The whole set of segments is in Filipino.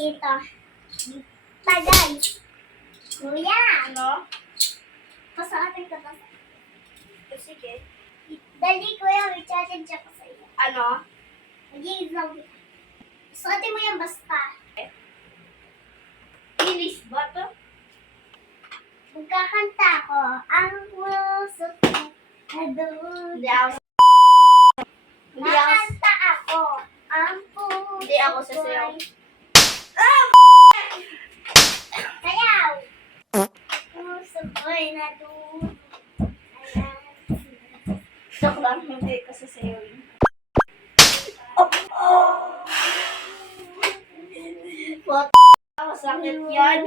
dito. Tagay. Kuya. Ano? Pasakatin ka ba? Sige. Dali kuya, may challenge ako sa iyo. Ano? Magiging zombie ka. Suotin mo yan basta. Bilis ba to? Magkakanta ako. Ang puso ko na doon. Hindi ako. Nakanta ako. Ang puso Hindi ako sasayaw. Sayaw! Puso ko'y nadulog. Ayan. Joke lang, hindi ka sasayawin. What? Masakit yan.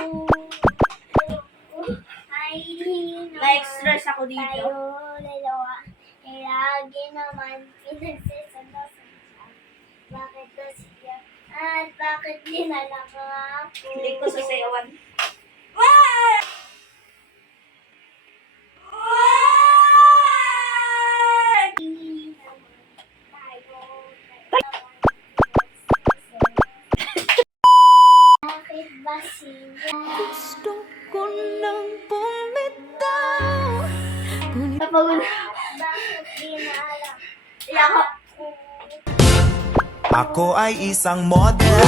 Ay, Na-stress ako dito. tayo dalawa. Eh, lagi naman pinagsisando sa siya. Bakit to siya? At bakit dinala ko ako? Hindi ko sasayawan. Hindi naman tayo Bakit ba siya? Gusto ko nang bumitaw. Napagod. Bakit dinala Iyak ako. ko? Ako ay isang model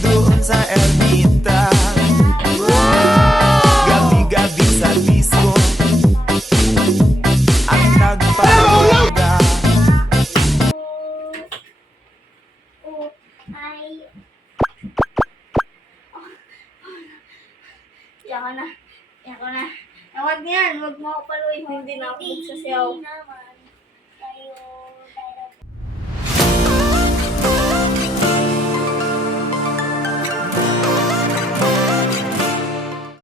doon sa Ermita. Gabi-gabi sa disco ang nagpapalaga. Ay, Iyak ka na. Iyak ka na. Huwag niyan. Huwag mo ako paluin. Hindi na ako magsasayaw. naman